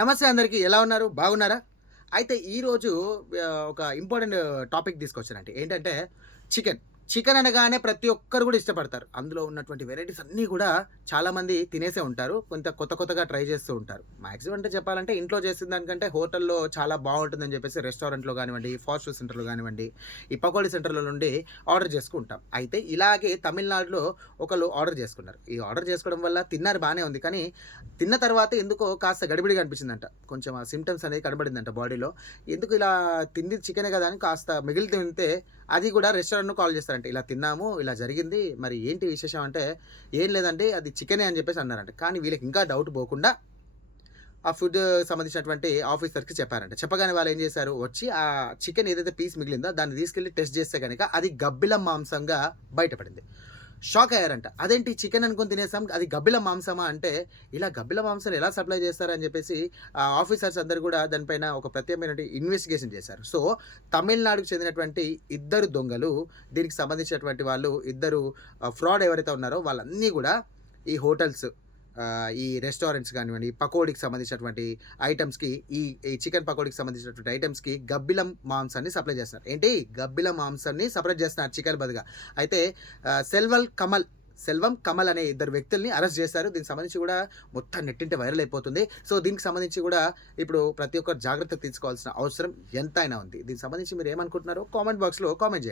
నమస్తే అందరికీ ఎలా ఉన్నారు? బాగున్నారా? అయితే ఈరోజు ఒక ఇంపార్టెంట్ టాపిక్ తీసుకొచ్చానంటే ఏంటంటే చికెన్ చికెన్ అనగానే ప్రతి ఒక్కరు కూడా ఇష్టపడతారు. అందులో ఉన్నటువంటి వెరైటీస్ అన్నీ కూడా చాలామంది తినేసే ఉంటారు. కొంత కొత్త కొత్తగా ట్రై చేస్తూ ఉంటారు. మ్యాక్సిమం అంటే చెప్పాలంటే ఇంట్లో చేసిన దానికంటే హోటల్లో చాలా బాగుంటుందని చెప్పేసి రెస్టారెంట్లో కానివ్వండి ఫాస్ట్ ఫుడ్ సెంటర్లో కానివ్వండి ఈ పకోడీ సెంటర్ల నుండి ఆర్డర్ చేసుకుంటాం. అయితే ఇలాగే తమిళనాడులో ఒకళ్ళు ఆర్డర్ చేసుకున్నారు. ఈ ఆర్డర్ చేసుకోవడం వల్ల తిన్నారు బాగానే ఉంది. కానీ తిన్న తర్వాత ఎందుకో కాస్త గడిబిడిగా అనిపించిందంట. కొంచెం ఆ సిమ్టమ్స్ అనేది కనబడిందంట బాడీలో ఎందుకు ఇలా తింది చికెనే కదా అని కాస్త మిగిలి తింటే అది కూడా రెస్టారెంట్ను కాల్ చేస్తారంట. ఇలా తిన్నాము ఇలా జరిగింది మరి ఏంటి విశేషం? అంటే ఏం లేదండి అది చికెనే అని చెప్పేసి అన్నారంట. కానీ వీళ్ళకి ఇంకా డౌట్ పోకుండా ఆ ఫుడ్ సంబంధించినటువంటి ఆఫీసర్కి చెప్పారంట. చెప్పగానే వాళ్ళు ఏం చేశారు? వచ్చి ఆ చికెన్ ఏదైతే పీస్ మిగిలిందో దాన్ని తీసుకెళ్ళి టెస్ట్ చేస్తే కనుక అది గబ్బిల మాంసంగా బయటపడింది. షాక్ అయ్యారంట. అదేంటి చికెన్ అనుకుని తినేసాం అది గబ్బిల మాంసమా? అంటే ఇలా గబ్బిల మాంసాలు ఎలా సప్లై చేస్తారని చెప్పేసి ఆ ఆఫీసర్స్ అందరు కూడా దానిపైన ఒక ప్రత్యేకమైన ఇన్వెస్టిగేషన్ చేశారు. సో తమిళనాడుకు చెందినటువంటి ఇద్దరు దొంగలు దీనికి సంబంధించినటువంటి వాళ్ళు ఇద్దరు ఫ్రాడ్ ఎవరైతే ఉన్నారో వాళ్ళన్నీ కూడా ఈ హోటల్స్ ఈ రెస్టారెంట్స్ కానివ్వండి పకోడీకి సంబంధించినటువంటి ఐటమ్స్కి ఈ ఈ చికెన్ పకోడీకి సంబంధించినటువంటి ఐటమ్స్కి గబ్బిలం మాంసాన్ని సప్లై చేస్తున్నారు. ఏంటి? గబ్బిలం మాంసాన్ని సపరేట్ చేస్తున్నారు చికెన్ బదుగా అయితే సెల్వల్ కమల్ సెల్వం కమల్ అనే ఇద్దరు వ్యక్తుల్ని అరెస్ట్ చేశారు. దీనికి సంబంధించి కూడా మొత్తం నెట్టింటే వైరల్ అయిపోతుంది. సో దీనికి సంబంధించి కూడా ఇప్పుడు ప్రతి ఒక్కరు జాగ్రత్త తీసుకోవాల్సిన అవసరం ఎంతైనా ఉంది. దీనికి సంబంధించి మీరు ఏమనుకుంటున్నారో కామెంట్ బాక్స్లో కామెంట్ చేయండి.